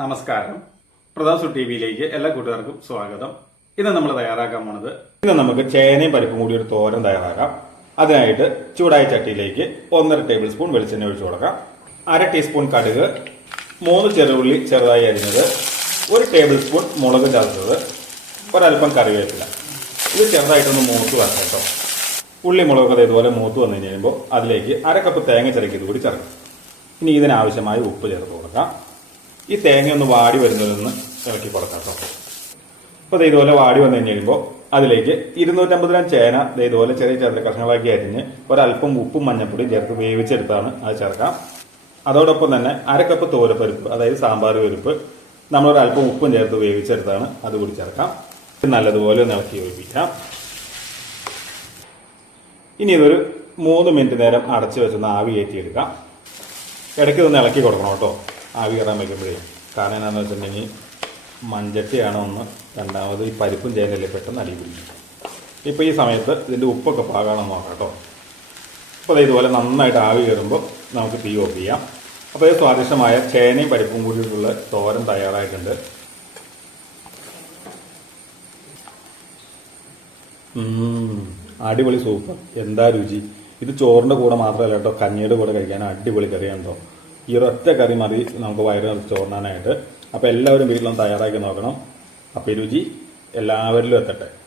നമസ്കാരം. പ്രതാസു ടി വിയിലേക്ക് എല്ലാ കൂട്ടുകാർക്കും സ്വാഗതം. ഇന്ന് നമ്മൾ തയ്യാറാക്കാൻ പോണത് ഇന്ന് നമുക്ക് ചേനയും പരിപ്പും കൂടി ഒരു തോരൻ തയ്യാറാക്കാം. അതിനായിട്ട് ചൂടായ ചട്ടിയിലേക്ക് ഒന്നര ടേബിൾ സ്പൂൺ വെളിച്ചെണ്ണ ഒഴിച്ചു കൊടുക്കാം. അര ടീസ്പൂൺ കടുക് മൂന്ന് ചെറുള്ളി ചെറുതായി അരിഞ്ഞത് ഒരു ടേബിൾ സ്പൂൺ മുളക് ചതച്ചത് ഒരല്പം കറിവേപ്പില. ഇത് ചെറുതായിട്ടൊന്ന് മൂത്ത് വരണം കേട്ടോ. ഉള്ളി മുളകൊക്കെ ഇതുപോലെ മൂത്ത് വന്നു കഴിയുമ്പോൾ അതിലേക്ക് അര കപ്പ് തേങ്ങ ചിരക്കിയത് കൂടി ചേർക്കാം. ഇനി ഇതിനാവശ്യമായ ഉപ്പ് ചേർത്ത് കൊടുക്കാം. ഈ തേങ്ങ ഒന്ന് വാടി വരുന്നതൊന്ന് ഇളക്കി കൊടുക്കാം കേട്ടോ. അപ്പോൾ ഇതുപോലെ വാടി വന്നു കഴിയുമ്പോൾ അതിലേക്ക് ഇരുന്നൂറ്റമ്പത് ഗ്രാം ചേന ഇതുപോലെ ചെറിയ ചെറിയ കഷ്ണങ്ങളാക്കി അരിഞ്ഞ് ഒരല്പം ഉപ്പും മഞ്ഞപ്പൊടിയും ചേർത്ത് വേവിച്ചെടുത്താണ് അത് ചേർക്കാം. അതോടൊപ്പം തന്നെ അര കപ്പ് തോരപ്പരിപ്പ് അതായത് സാമ്പാർ പരിപ്പ് നമ്മളൊരല്പം ഉപ്പും ചേർത്ത് വേവിച്ചെടുത്താണ് അത് കൂടി ചേർക്കാം. നല്ലതുപോലെ ഒന്ന് ഇളക്കി യോജിപ്പിക്കാം. ഇനി ഇതൊരു മൂന്ന് മിനിറ്റ് നേരം അടച്ചു വെച്ചൊന്ന് ആവി കയറ്റിയെടുക്കാം ഇടയ്ക്ക് ഇതൊന്ന് ഇളക്കി കൊടുക്കണം കേട്ടോ. ആവി കയറാൻ വയ്ക്കുമ്പോഴേ കാരണം എന്താണെന്ന് വെച്ചിട്ടുണ്ടെങ്കിൽ മഞ്ചട്ടിയാണ് ഒന്ന് രണ്ടാമത് ഈ പരിപ്പും ചേനല്ലേ പെട്ടെന്ന് അടി പിടിക്കും. ഇപ്പോൾ ഈ സമയത്ത് ഇതിന്റെ ഉപ്പൊക്കെ പാകാണെന്ന് നോക്കാം കേട്ടോ. അപ്പോൾ ഇതുപോലെ നന്നായിട്ട് ആവി കയറുമ്പോൾ നമുക്ക് തീ ഓഫ് ചെയ്യാം. അപ്പോൾ ഇത് സ്വാദിഷ്ടമായ ചേനയും പരിപ്പും കൂടിയിട്ടുള്ള തോരൻ തയ്യാറായിട്ടുണ്ട്. അടിപൊളി സൂപ്പർ. എന്താ രുചി? ഇത് ചോറിന്റെ കൂടെ മാത്രമല്ല കേട്ടോ കഞ്ഞിയുടെ കൂടെ കഴിക്കാൻ അടിപൊളി കറിയാണ് കേട്ടോ ഈ കറി മതി നമുക്ക് വയറ് ചോറാനായിട്ട് അപ്പോൾ എല്ലാവരും വീട്ടിലൊന്ന് തയ്യാറാക്കി നോക്കണം. അപ്പോൾ രുചി എല്ലാവരിലും എത്തട്ടെ.